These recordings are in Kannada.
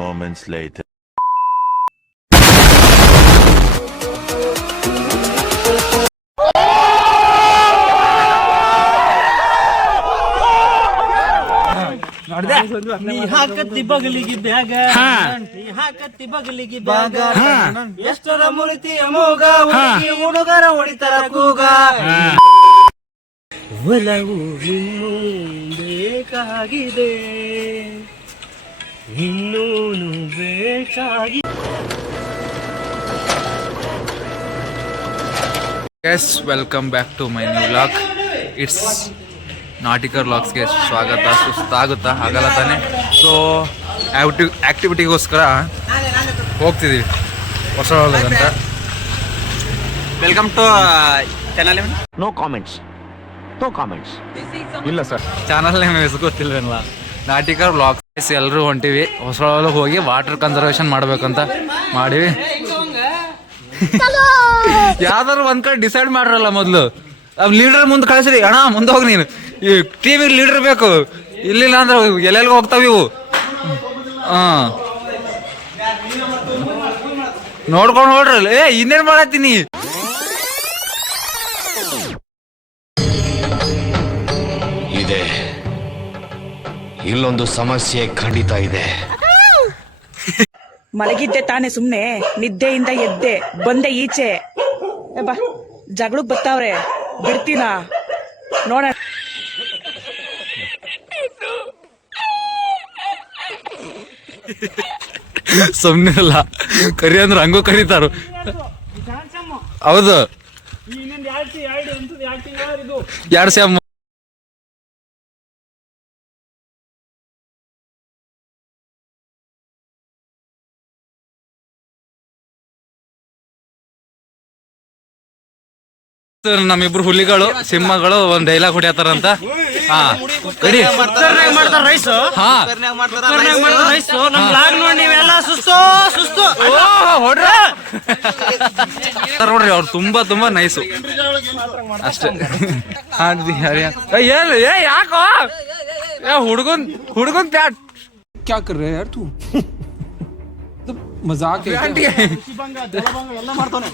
moments later. ನೀ ಹಾಕತ್ತಿ ಬಗಲಿಗೆ ಬ್ಯಾಗ. ನೀ ಹಾಕತ್ತಿ ಬಗಲಿಗೆ ಬ್ಯಾಗ. ಎಷ್ಟರ ಮುಳಿತಿ ಅಮೋಗ ಹುಡುಗಿ ಹುಡುಗರ ಹೊಡಿತಾರ ಕೂಗ. ಒಲವು ಇನ್ನೂ ಬೇಕಾಗಿದೆ. ಇನ್ನೂನು ಬೇಕಾಗಿ yes welcome back to my new vlog it's Natikar ಲಾಕ್ಸ್ಗೆ ಸ್ವಾಗತ ಸುಸ್ತಾಗುತ್ತಾ ಆಗಲ್ಲ ತಾನೆ? ಸೊ ಆಕ್ಟಿ ಆ್ಯಕ್ಟಿವಿಟಿಗೋಸ್ಕರ ಹೋಗ್ತಿದ್ದೀವಿ ಹೊಸ ಅಂತ. ವೆಲ್ಕಮ್ ಟು ಚಾನಲ್ ತೋ ಕಾಮೆಂಟ್ಸ್ ಇಲ್ಲ ಸರ್ ಚಾನಲ್ ನೇಮ್ ಹೆಸರು ಗೊತ್ತಿಲ್ವೇನಲ್ಲ ನಾಟಿಕರ್ ವ್ಲಾಗ್ಸ್ ಎಲ್ಲರೂ ಹೊಂಟಿವಿ. ಹೊಸ ಹೋಗಿ ವಾಟರ್ ಕನ್ಸರ್ವೇಶನ್ ಮಾಡ್ಬೇಕಂತ ಮಾಡಿವಿ. ಯಾವ್ದಾದ್ರು ಒಂದ್ ಕಡೆ ಡಿಸೈಡ್ ಮಾಡ್ರಲ್ಲ ಮೊದ್ಲು. ಲೀಡರ್ ಮುಂದೆ ಕಳಿಸ್ರಿ. ಅಣ್ಣ ಮುಂದೆ ಹೋಗಿ ನೀನು. ಈ ಟೀಮಿಗೆ ಲೀಡರ್ ಬೇಕು. ಇಲ್ಲಿಲ್ಲ ಅಂದ್ರೆ ಎಲ್ಲೆಲ್ಗೆ ಹೋಗ್ತಾವ ಇವು? ಹಾ. ನೋಡ್ಕೊಂಡು ನೋಡ್ರಲ್ಲ ಏ ಇನ್ನೇನ್ ಮಾಡತ್ತೀನಿ? ಇಲ್ಲೊಂದು ಸಮಸ್ಯೆ ಖಂಡಿತ ಇದೆ. ಮಲಗಿದ್ದೆ ತಾನೆ ಸುಮ್ನೆ ನಿದ್ದೆಯಿಂದ ಎದ್ದೆ ಬಂದೆ ಈಚೆ. ಏ ಬಾ ಜಗಳಕ್ ಬರ್ತಾವ್ರೆ ಬಿಡ್ತೀನಾ ನೋಡ ಸುಮ್ನೆ ಅಲ್ಲ ಕರಿ ಅಂದ್ರೆ ಹಂಗೂ ಕರೀತಾರು. ಹೌದು. ಎರಡು ಸೆಮ್ ನಮ್ಮಿಬ್ರು ಹುಲಿಗಳು ಸಿಂಹಗಳು ಒಂದ್ ಡೈಲಾಗ್ ಹೊಡಿಯತಾರಂತ. ಹಾ. ನೋಡ್ರಿ ಅವ್ರು ತುಂಬಾ ತುಂಬಾ ನೈಸು ಅಷ್ಟೇ. ಯಾಕೋ? ಏ ಹುಡುಗನ್ ಹುಡುಗನ್ ಪ್ಯಾಟ್. ಮಜಾಕ್ ಎಲ್ಲ ಮಾಡ್ತಾನೆ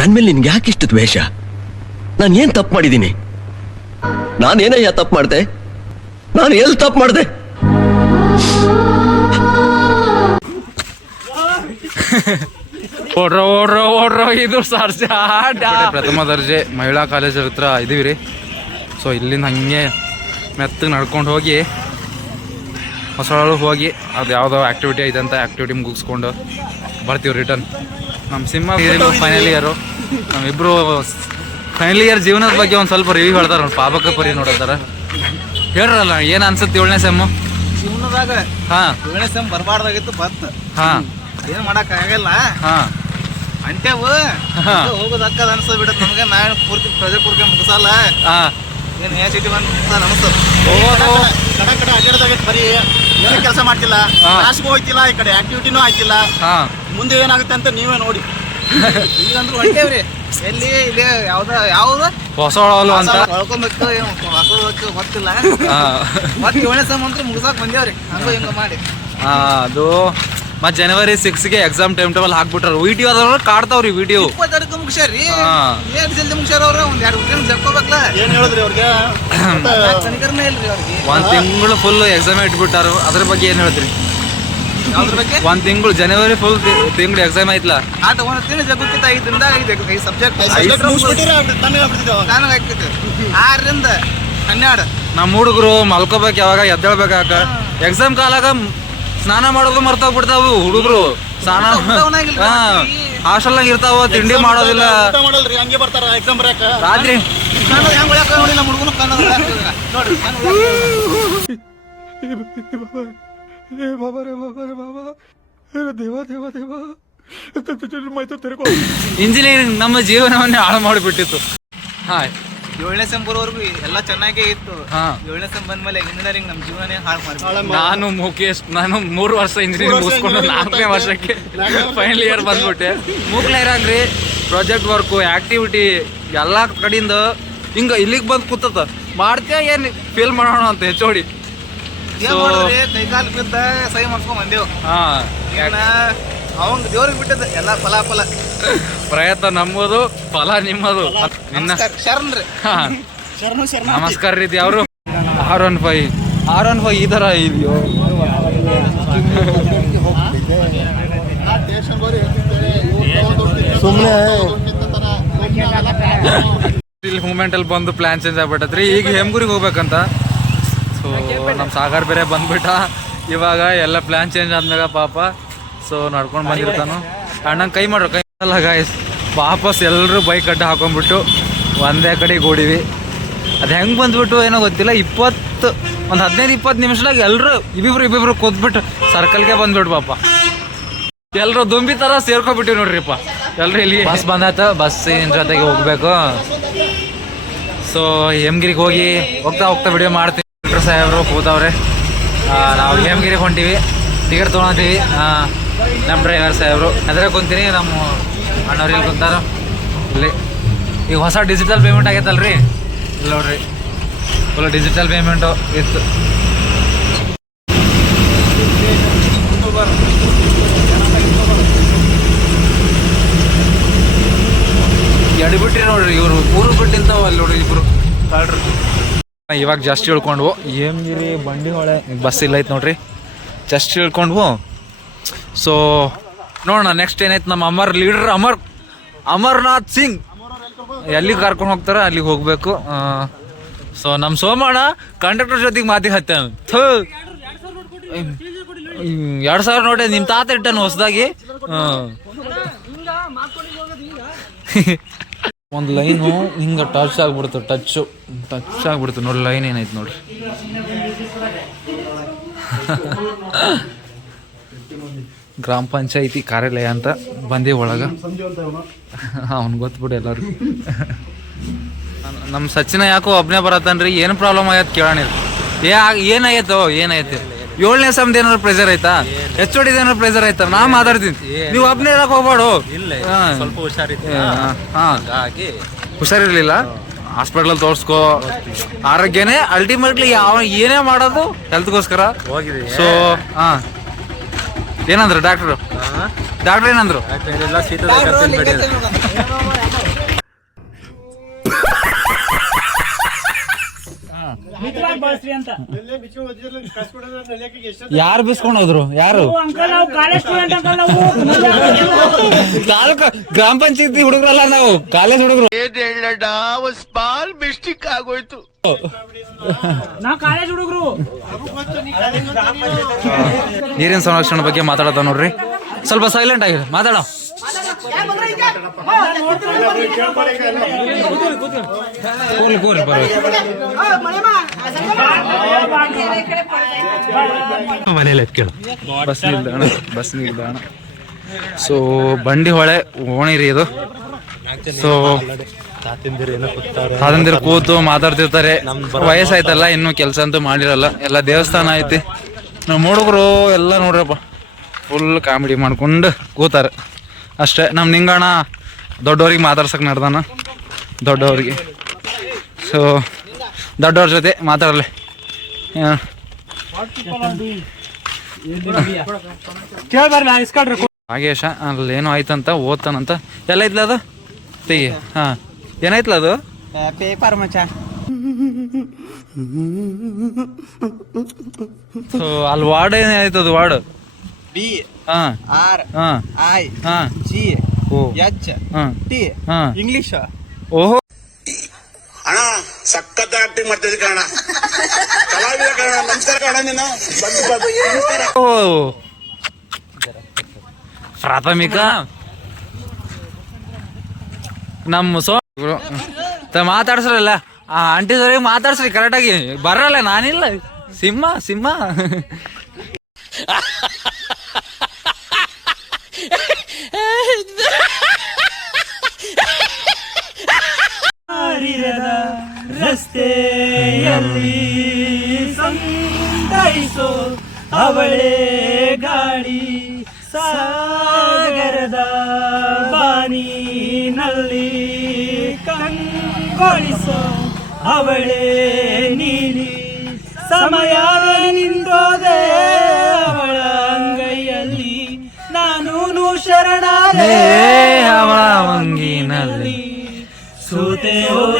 ನನ್ ಮೇಲೆ ನಿನ್ಗೆ ಯಾಕೆ ಇಷ್ಟು ದ್ವೇಷ? ನಾನು ಏನ್ ತಪ್ಪು ಮಾಡಿದ್ದೀನಿ ನಾನೇನಯ್ಯ ತಪ್ಪು ಮಾಡಿದೆ? ನಾನು ಎಲ್ಲಿ ತಪ್ಪು ಮಾಡಿದೆ? ಓಡ್ರೋ ಓಡ್ರೋ ಓಡ್ರೋ ಇದು ಸರ್ಜ ಪ್ರಥಮ ದರ್ಜೆ ಮಹಿಳಾ ಕಾಲೇಜ್ ಹತ್ರ ಇದೀವಿ ರೀ. ಸೊ ಇಲ್ಲಿಂದ ಹಂಗೆ ಮೆತ್ತಗೆ ನಡ್ಕೊಂಡು ಹೋಗಿ ಹೊಸಳು ಹೋಗಿ ಅದು ಯಾವುದೋ ಆ್ಯಕ್ಟಿವಿಟಿ ಐತೆ ಅಂತ ಆ್ಯಕ್ಟಿವಿಟಿ ಮುಗಿಸ್ಕೊಂಡು ಬರ್ತೀವಿ ರಿಟರ್ನ್ ನಮ್ಮ ಸಿಂಹ ಫೈನಲ್ ಇಯರು ನಮ್ಮಿಬ್ರು ಫೈನಲ್ ಇಯರ್ ಜೀವನದ ಬಗ್ಗೆ ಒಂದು ಸ್ವಲ್ಪ ರಿವ್ಯೂ ಹೇಳ್ತಾರೆ ಒಂದು ಪಾಪಕ ಪರಿ ನೋಡತ್ತಾರ ಹೇಳ್ರಲ್ಲ ಏನು ಅನ್ಸುತ್ತೆ ಏಳನೇ ಸೆಮ್ಮು ಜೀವನದಾಗ ಹಾಂ. ಏಳನೇ ಸೆಮ್ ಬರಬಾರ್ದಾಗಿತ್ತು ಬತ್. ಹಾಂ. ಏನ್ ಮಾಡಕ್ ಆಗಲ್ಲ. ಹಾಂ. ಅಂಟೇವು ಹಾ. ಹೋಗೋದ್ ಅಕ್ಕದ ಅನ್ಸದ್ ಬಿಡತ್ ನಮ್ಗೆ ನಾನು ಪೂರ್ತಿ ಪ್ರಾಜೆಕ್ಟ್ ಪೂರ್ತಿ ಮುಗಿಸಲ್ಲ. ಹಾಂ. ಏನ್ ಏ ಸಿಟಿ ಬಂದ್ ಅನ್ಸದ್ ಹೋಗೋದು ಕಡ ಕಡ ಅಡ್ಡಾಡ್ದಾಗೈತ್ ಬರೀ ಏನು ಕೆಲಸ ಮಾಡ್ತಿಲ್ಲ. ಹಾ. ಕ್ಲಾಸ್ಗೂ ಹೋಯ್ತಿಲ್ಲ ಈ ಕಡೆ ಆಕ್ಟಿವಿಟಿನೂ ಆಯ್ತಿಲ್ಲ ಹಾಂ. ಮುಂದೆ ಏನಾಗುತ್ತೆ ಅಂತ ನೀವೇ ನೋಡಿ. ಈಗಂದ್ರೂ ಹೊಂಟೇವ್ರಿ. ಎಲ್ಲಿ ಇಲ್ಲಿ ಯಾವ್ದ ಯಾವ್ದು? ಹೊಸ ಅಂತ. ಕಳ್ಕೊಬೇಕು ಏನು ಹೊಸದಕ್ಕೆ ಗೊತ್ತಿಲ್ಲ. ಹಾಂ. ಮತ್ತೆ ಏಳನೇ ಸಮ ಅಂತ ಮುಗಿಸಾಕ್ ಬಂದೇವ್ರಿ. ಹಂಗ ಹಿಂಗ ಮಾಡಿ. ಆ, ಅದು ಮತ್ ಜನವರಿ ಸಿಕ್ಸ್ಗೆ ಎಕ್ಸಾಮ್ ಟೈಮ್ ಟೇಬಲ್ ಹಾಕ್ಬಿಟ್ರ. ವಿಡಿಯೋ ಅದ್ರ ಕಾಡ್ತಾವ್ರಿ ವಿಡಿಯೋ ಇಪ್ಪತ್ತೆರಡಕ್ಕೆ ಮುಗಿಸ್ಯಾರಿ ಹಾ. ಏನ್ ಜಲ್ದಿ ಮುಗಿಸ್ಯಾರ ಅವ್ರ ಒಂದ್ ಎರಡು ವರ್ಷ ಜರ್ಕೋಬೇಕಲ್ಲ ಏನ್ ಹೇಳಿದ್ರಿ ಅವ್ರಿಗೆ? ಒಂದ್ ತಿಂಗಳು ಫುಲ್ ಎಕ್ಸಾಮ್ ಇಟ್ಬಿಟ್ಟಾರ. ಅದ್ರ ಬಗ್ಗೆ ಏನ್ ಹೇಳ್ತೀರಿ ಯಾವ್ದ್ರ ಬಗ್ಗೆ? ಒಂದ್ ತಿಂಗಳು ಜನವರಿ ಫುಲ್ ತಿಂಗಳು ಎಕ್ಸಾಮ್ ಐತ್ಲ? ಆಟ ಒಂದ್ ತಿಂಗಳು ಐದರಿಂದ ಐದು ಐದು ಸಬ್ಜೆಕ್ಟ್ ನನಗೆ ಆರರಿಂದ ಹನ್ನೆರಡು. ನಮ್ಮ ಹುಡುಗರು ಮಲ್ಕೋಬೇಕು ಯಾವಾಗ ಎದ್ದೇಳ್ಬೇಕಾಕ ಎಕ್ಸಾಮ್ ಕಾಲಾಗ ಸ್ನಾನ ಮಾಡೋದು ಮರ್ತೋಗ್ಬಿಡ್ತಾವು ಹುಡುಗರು. ಸ್ನಾನ ಹಾಸ್ಟೆಲ್ ನಾಗ ಹಾ. ಹಾಸ್ಟೆಲ್ನಾಗ ಇರ್ತಾವ ತಿಂಡಿ ಮಾಡೋದಿಲ್ಲ. ಮಾಡಲ್ರಿ ಹಂಗೆ ಬರ್ತಾರ ಎಕ್ಸಾಮ್ ಬರಕ. ರಾತ್ರಿ ಕನ್ನಡ ಹೆಂಗ್ ಉಳ್ಯಾಕ ನೋಡಿ ನಮ್ಮ ಹುಡುಗನು ಕನ್ನಡ ಉಳ್ಯಾಕ ದೇವಾ ದೇವಾ ದೇವಾ. ಇಂಜಿನಿಯರಿಂಗ್ ನಮ್ಮ ಜೀವನವನ್ನೇ ಹಾಳು ಮಾಡಿಬಿಟ್ಟಿತ್ತು. ಹಾ ಏಳನೇ ಸೆಮ್ ಬರೋವರೆಗೂ ಎಲ್ಲ ಚೆನ್ನಾಗೇ ಇತ್ತು. ಹಾ. ಏಳನೇ ಸೆಮ್ ಬಂದ್ಮೇಲೆ ಇಂಜಿನಿಯರಿಂಗ್ ನಮ್ಮ ಜೀವನೇ ಹಾಳು ಮಾಡಿ ನಾನು ಮುಖೇಶ್ ನಾನು ಮೂರು ವರ್ಷ ಇಂಜಿನಿಯರಿಂಗ್ ಮುಗಿಸ್ಕೊಂಡು ನಾಲ್ಕನೇ ವರ್ಷಕ್ಕೆ ಫೈನಲ್ ಇಯರ್ ಬಂದ್ಬಿಟ್ಟೆ. ಮುಗ್ಲ ಇರಂಗ್ರಿ ಪ್ರಾಜೆಕ್ಟ್ ವರ್ಕು ಆಕ್ಟಿವಿಟಿ ಎಲ್ಲ ಕಡೆಯಿಂದ ಹಿಂಗ ಇಲ್ಲಿಗೆ ಬಂದು ಕೂತದ. ಮಾಡ್ತೇ ಏನು ಫೀಲ್ ಮಾಡೋಣ ಅಂತ ಹೆಚ್ಚೋಡಿ ಕೈಕಾಲು ಬಿದ್ದ ಸಹಿ ಮಾಡ್ಕೊಂಡ್ ಬಂದೇವು. ಹಾ ಅವಂಗ ದೇವ್ರಿಗೆ ಬಿಟ್ಟದ ಎಲ್ಲಾ ಫಲಾಫಲ. ಪ್ರಯತ್ನ ನಮ್ಮದು ಫಲ ನಿಮ್ಮದು. ನಿನ್ನ ಶರಣ್ರಿ ಹಾ. ಶರಣ ಶರಣ ನಮಸ್ಕಾರ ರೀತಿ ಅವರು. R one five R one five ಈ ತರ ಇದೆಯೋ? ಇಲ್ಲಿ ಮೂಮೆಂಟ್ ಅಲ್ಲಿ ಬಂದು ಪ್ಲಾನ್ ಚೇಂಜ್ ಆಗ್ಬಿಟ್ಟತ್ರಿ. ಈಗ ಹೆಮ್ಗುರಿಗೆ ಹೋಗ್ಬೇಕಂತ? ಸೊ ನಮ್ಮ ಸಾಗರ್ ಬೇರೆ ಬಂದ್ಬಿಟ್ಟ. ಇವಾಗ ಎಲ್ಲ ಪ್ಲಾನ್ ಚೇಂಜ್ ಆದ್ಮೇಲೆ ಪಾಪ. ಸೊ ನಡ್ಕೊಂಡು ಬಂದಿರ್ತಾನು. ಅಣ್ಣಂಗೆ ಕೈ ಮಾಡ್ರು ಕೈ ಅಲ್ಲ ಗಾಯ್ಸ್ ವಾಪಸ್ ಎಲ್ಲರೂ ಬೈಕ್ ಅಡ್ಡ ಹಾಕೊಂಡ್ಬಿಟ್ಟು ಒಂದೇ ಕಡೆಗೆ ಓಡಿವಿ. ಅದು ಹೆಂಗೆ ಬಂದ್ಬಿಟ್ಟು ಏನೋ ಗೊತ್ತಿಲ್ಲ. ಇಪ್ಪತ್ತು ಒಂದು ಹದಿನೈದು ಇಪ್ಪತ್ತು ನಿಮಿಷದಾಗ ಎಲ್ಲರೂ ಇಬ್ಬಿಬ್ರು ಇಬ್ಬಿಬ್ರು ಕೂತ್ಬಿಟ್ಟು ಸರ್ಕಲ್ಗೆ ಬಂದ್ಬಿಟ್ಟು ಪಾಪ. ಎಲ್ಲರೂ ದುಂಬಿ ಥರ ಸೇರ್ಕೊಬಿಟ್ಟಿವಿ ನೋಡ್ರಿಪ್ಪ ಎಲ್ಲರೂ ಇಲ್ಲಿ. ಬಸ್ ಬಂದಾತ ಬಸ್ಸಿನ ಜೊತೆಗೆ ಹೋಗ್ಬೇಕು. ಸೊ ಹೆಮ್ಗಿರಿಗೆ ಹೋಗಿ ಹೋಗ್ತಾ ಹೋಗ್ತಾ ವಿಡಿಯೋ ಮಾಡ್ತೀವಿ ಡಾಕ್ಟರ್ ಸಾಹೇಬರು ಕೂತವ್ರೆ ನಾವು ಹೇಮಗಿರಿಗೆ ಹೊಂಟೀವಿ, ಟಿಕೆಟ್ ತೊಗೊಳತೀವಿ ನಮ್ಮ ಡ್ರೈವರ್ ಸಾಹೇಬರು. ಅದರ ಕುಂತೀನಿ ನಮ್ಮ ಅಣ್ಣವ್ರು ಇಲ್ಲಿ ಕುಂತಾರ. ಇಲ್ಲಿ. ಈಗ ಹೊಸ ಡಿಜಿಟಲ್ ಪೇಮೆಂಟ್ ಆಗೈತಲ್ರಿ? ಇಲ್ಲ ನೋಡ್ರಿ. ಫುಲ್ ಡಿಜಿಟಲ್ ಪೇಮೆಂಟು ಇತ್ತು. ಎಡ್ಬಿಟ್ರಿ ನೋಡ್ರಿ ಇವರು. ಊರು ಬಿಟ್ಟಿಂತವ ಅಲ್ಲಿ ನೋಡ್ರಿ ಇಬ್ರು. ಕಳ್ರು ಇವಾಗ ಜಸ್ಟ್ ಇಳ್ಕೊಂಡ್ವು. ಏಮ್ಗಿರಿ ಬಂಡಿ ಹೊಳೆ ಬಸ್ ಇಲ್ಲ ಐತೆ ನೋಡ್ರಿ. ಜಸ್ಟ್ ಇಳ್ಕೊಂಡ್ವು. ಸೊ ನೋಡೋಣ ನೆಕ್ಸ್ಟ್ ಏನಾಯ್ತು ನಮ್ಮ ಅಮರ್ ಲೀಡರ್ ಅಮರ್, ಅಮರ್ನಾಥ್ ಸಿಂಗ್. ಎಲ್ಲಿಗೆ ಕರ್ಕೊಂಡು ಹೋಗ್ತಾರೆ, ಅಲ್ಲಿಗೆ ಹೋಗ್ಬೇಕು. ಸೊ ನಮ್ಮ ಸೋಮಣ್ಣ ಕಂಡಕ್ಟರ್ ಜೊತೆಗೆ ಮಾತಿಗೆ ಹತ್ತೆ ಎರಡು ಸಾವಿರ ನೋಡಿ ನಿಮ್ಮ ತಾತ ಇಟ್ಟನು ಹೊಸದಾಗಿ. ಒಂದು ಲೈನು ಹಿಂಗೆ ಟಚ್ ಆಗ್ಬಿಡ್ತು ಟಚ್ಚು ಟಚ್ ಆಗ್ಬಿಡ್ತು ನೋಡಿ, ಲೈನ್ ಏನೈತೆ ನೋಡ್ರಿ ಗ್ರಾಮ ಪಂಚಾಯಿತಿ ಕಾರ್ಯಾಲಯ ಅಂತ ಬಂದೆ ಒಳಗ. ಅವ್ನು ಗೊತ್ತುಬಿಡು ಎಲ್ಲರೂ ನಮ್ಮ ಸಚಿನ ಯಾಕೋ ಒಬ್ಬನೇ ಬರತ್ತನ್ರಿ, ಏನು ಪ್ರಾಬ್ಲಮ್ ಆಗೈತೆ ಕೇಳೋಣ ಏ ಏನಾಗೈತೋ ಏನಾಗೈತೆ ಏಳನೇ ಸಮದ ಏನಾದ್ರು ಪ್ರೆಷರ್ ಆಯ್ತಾ? ಎಚ್ ಓ ಏನಾದ್ರು ಪ್ರೆಷರ್ ಆಯ್ತಾ? ನಾ ಮಾತಾಡ್ತೀನಿ. ನೀವು ಒಬ್ಬನೇ ಇರಕ್ ಹೋಗ್ಬೇಡು. ಸ್ವಲ್ಪ ಹುಷಾರಿತ್ತು ಹುಷಾರಿರ್ಲಿಲ್ಲ? ಹಾಸ್ಪಿಟಲ್ ತೋರಿಸ್ಕೋ. ಆರೋಗ್ಯನೇ ಅಲ್ಟಿಮೇಟ್ಲಿ ಯಾವ ಏನೇ ಮಾಡೋದು ಹೆಲ್ತ್ಗೋಸ್ಕರ ಸೊ ಹಾ. ಏನಂದ್ರು ಡಾಕ್ಟ್ರು? ಡಾಕ್ಟ್ರ್ ಏನಂದ್ರು? ಯಾರು ಬಿಸ್ಕೊಂಡು ಹೋದ್ರು ಯಾರು ತಾಲೂಕ ಗ್ರಾಮ ಪಂಚಾಯತಿ ಹುಡುಗರಲ್ಲ ನಾವು. ಕಾಲೇಜ್ ಹುಡುಗರು. ನೀರಿನ ಸಂರಕ್ಷಣೆ ಬಗ್ಗೆ ಮಾತಾಡತ್ತ ನೋಡ್ರಿ. ಸ್ವಲ್ಪ ಸೈಲೆಂಟ್ ಆಗಿದೆ ಮಾತಾಡೋ. ಬಸ್ ನಿಲ್ದಾಣ ಬಸ್ ನಿಲ್ದಾಣ. ಸೊ ಬಂಡಿ ಹೊಳೆ ಓಣಿರಿ ಇದು. ಸೊ ತಾತಂದಿರು ಕೂತು ಮಾತಾಡ್ತಿರ್ತಾರೆ. ವಯಸ್ಸಾಯ್ತಲ್ಲ ಇನ್ನು ಕೆಲಸ ಅಂತೂ ಮಾಡಿರಲ್ಲ. ಎಲ್ಲ ದೇವಸ್ಥಾನ ಐತಿ. ನಮ್ಮ ಹುಡುಗರು ಎಲ್ಲ ನೋಡ್ರಪ್ಪ ಫುಲ್ ಕಾಮಿಡಿ ಮಾಡ್ಕೊಂಡು ಕೂತಾರೆ. ಅಷ್ಟೇ. ನಮ್ಮ ನಿಂಗಣ್ಣ ದೊಡ್ಡವ್ರಿಗೆ ಮಾತಾಡ್ಸಕ್ ನಡ್ದಾನ. ದೊಡ್ಡವ್ರಿಗೆ. ಸೊ ದೊಡ್ಡವ್ರ ಜೊತೆ ಮಾತಾಡಲಿ. ನಾಗೇಶ, ಅಲ್ಲಿ ಏನೋ ಆಯ್ತಂತ, ಓದ್ತಾನಂತ. ಎಲ್ಲ ಐತ್ಲ ಅದು? ತೆಗಿ ಹಾ. ಏನಾಯ್ತಲ್ಲ ಅದು? ಪೇಪರ್ ಮಚ ಸೊ ಅಲ್ಲಿ ವಾರ್ಡ್ ಏನಾಯ್ತು ಅದು ವಾರ್ಡ್? ಬಿ ಹಾ ಆರ್ ಹಾ ಐ ಹಾ ಜಿ ಓ ಎಚ್ ಹಾ ಟಿ ಹಾ ಇಂಗ್ಲಿಷ್. ಓಹೋ. ಅಣ್ಣ ಸಖತ್ ಆಕ್ಟಿಂಗ್ ಮಾಡ್ತಿದ್ದೆ ಕಣ ಕಲಾವಿದ ಕಣ ನಮಸ್ಕಾರ ಕಣ ನೀನು. ಪ್ರಾಥಮಿಕ. ನಮ್ಮ ಸೋ ಮಾತಾಡ್ಸ್ರಲ್ಲ. ಆ ಆಂಟಿ ಸರಿಗೆ ಮಾತಾಡ್ಸ್ರಿ ಕರೆಕ್ಟಾಗಿ ಬರಲ್ಲ ನಾನಿಲ್ಲ. ಸಿಂಹ ಸಿಂಹ. ರಸ್ತೆಯಲ್ಲಿ ಸಂತೈಸೋ ಅವಳೇ ಗಾಡಿ ಸಾಗರದ ಬಾನಿನಲ್ಲಿ ಕಂಗೊಳಿಸೋ ಅವಳೇ ನೀಲಿ. ಸಮಯ ನಿಂತೋದೆ ಅವಳ ಅಂಗೈಯಲ್ಲಿ. ನಾನು ಶರಣಾದೆ ಅವಳ ಅಂಗಿನಲ್ಲಿ. ಸೂತೆ ಹೋದೆ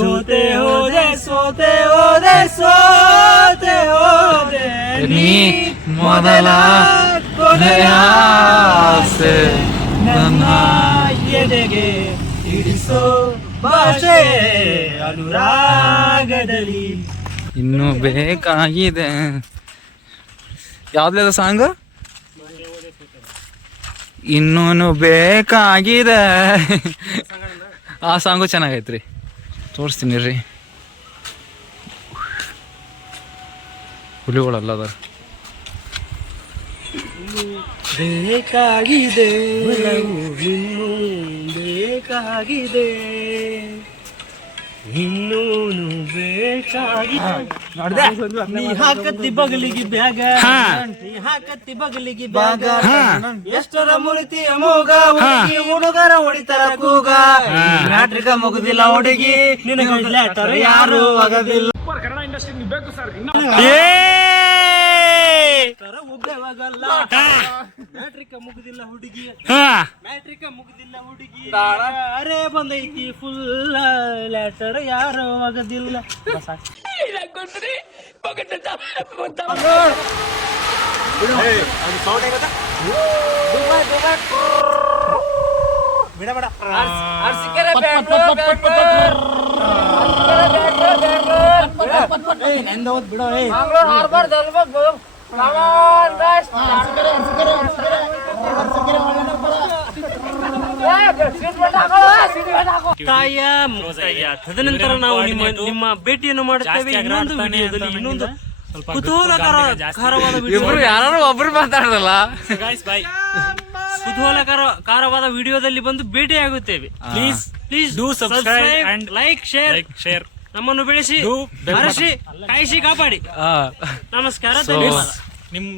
ಸೋತೆ ಹೋದೆ ಸೋತೆ ಹೋದೆ ಸೋತೆ ಹೋದೆ ನೀ ಮೊದಲ ಕೊನೆಯ ಆಸೆ ನನ್ನ ಎದೆಗೆ ಇಡಿಸೋ ಭಾಷೆ ಅನುರಾಗದಲ್ಲಿ ಇನ್ನು ಬೇಕಾಗಿದೆ ಯಾವ್ದು ಸಾಂಗ್ ಇನ್ನೂನು ಬೇಕಾಗಿದೆ ಆ ಸಾಂಗು ಚೆನ್ನಾಗೈತ್ರಿ ತೋರಿಸ್ತೀನಿ ರೀ. ಹುಲಿಗಳೆಲ್ಲ ಅದ ಬೇಕಾಗಿದೆ ಬೇಕಾಗಿದೆ. ನೀ ಹಾಕತ್ತಿ ಬಗಲಿಗೆ ಬ್ಯಾಗ ನೀ ಹಾಕತ್ತಿ ಬಗಲಿಗೆ ಬ್ಯಾಗ. ಎಷ್ಟರ ಮುಳಿತಿ ಅಮೋಗ ಹುಡುಗಿ ಹುಡುಗರ ಹೊಡಿತಾರ ಕೂಗ. ನಾಟ್ರಿಕ ಮುಗುದಿಲ್ಲ ಹುಡುಗಿ ನಿನಗೆ ಯಾರು ಆಗದಿಲ್ಲ ತರ ಉದ್ಯೋಗಲ್ಲ ಮ್ಯಾಟ್ರಿಕ ಮುಗುದಿಲ್ಲ ಹುಡುಗಿ. ಮ್ಯಾಟ್ರಿಕ ಮುಗ್ದಿಲ್ಲ ಹುಡುಗಿ. ಅರೆ ಬಂದೈತಿ ಫುಲ್ ಲೆಟರ್ ಯಾರು ಆಗದಿಲ್ಲ ಬಿಡೋ ಏ ತಾಯ ಮುಕ್ತಾಯ ತದನಂತರ ನಾವು ನಿಮ್ಮ ನಿಮ್ಮ ಭೇಟಿಯನ್ನು ಮಾಡುತ್ತೇವೆ. ಇನ್ನೊಂದು ವಿಡಿಯೋದಲ್ಲಿ ಇನ್ನೊಂದು ಕುತೂಹಲಕರವಾದ ವಿಡಿಯೋ ಇಬ್ರು ಯಾರು ಒಬ್ರು ಮಾತಾಡಲ್ಲ ಕಾರವಾದ ವಿಡಿಯೋದಲ್ಲಿ ಬಂದು ಭೇಟಿಯಾಗುತ್ತೇವೆ. Please please do subscribe and like share share ನಮ್ಮನ್ನು ಬೆಳೆಸಿ ಹರಸಿ ಕಾಯಿಸಿ ಕಾಪಾಡಿ. ನಮಸ್ಕಾರ ನಿಮ್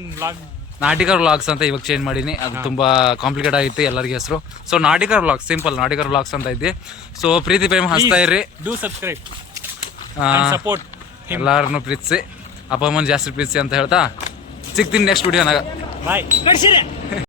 ನಾಟಿಕರ್ ವ್ಲಾಗ್ಸ್ ಅಂತ ಇವಾಗ ಚೇಂಜ್ ಮಾಡೀನಿ. ಅದು ತುಂಬಾ ಕಾಂಪ್ಲಿಕೇಟ್ ಆಗಿತ್ತು ಎಲ್ಲರಿಗೆ ಹೆಸರು. So Natikar vlogs simple Natikar vlogs ಅಂತ ಐತಿ ಸೊ ಪ್ರೀತಿ ಪ್ರೇಮ ಹಸ್ತಾ ಇರ್ರಿ. ಡೂ ಸಬ್ಸ್ಕ್ರೈಬ್ ಸಪೋರ್ಟ್ ಎಲ್ಲರನ್ನು ಪ್ರೀತಿಸಿ. ಅಪ್ಪ ಅಮ್ಮನ ಜಾಸ್ತಿ ಪ್ರೀತಿಸಿ ಅಂತ ಹೇಳ್ತಾ ಸಿಗ್ತೀನಿ ನೆಕ್ಸ್ಟ್ ವಿಡಿಯೋನಾಗ ಬಾಯ್ ಕಡ್ಸಿರೆ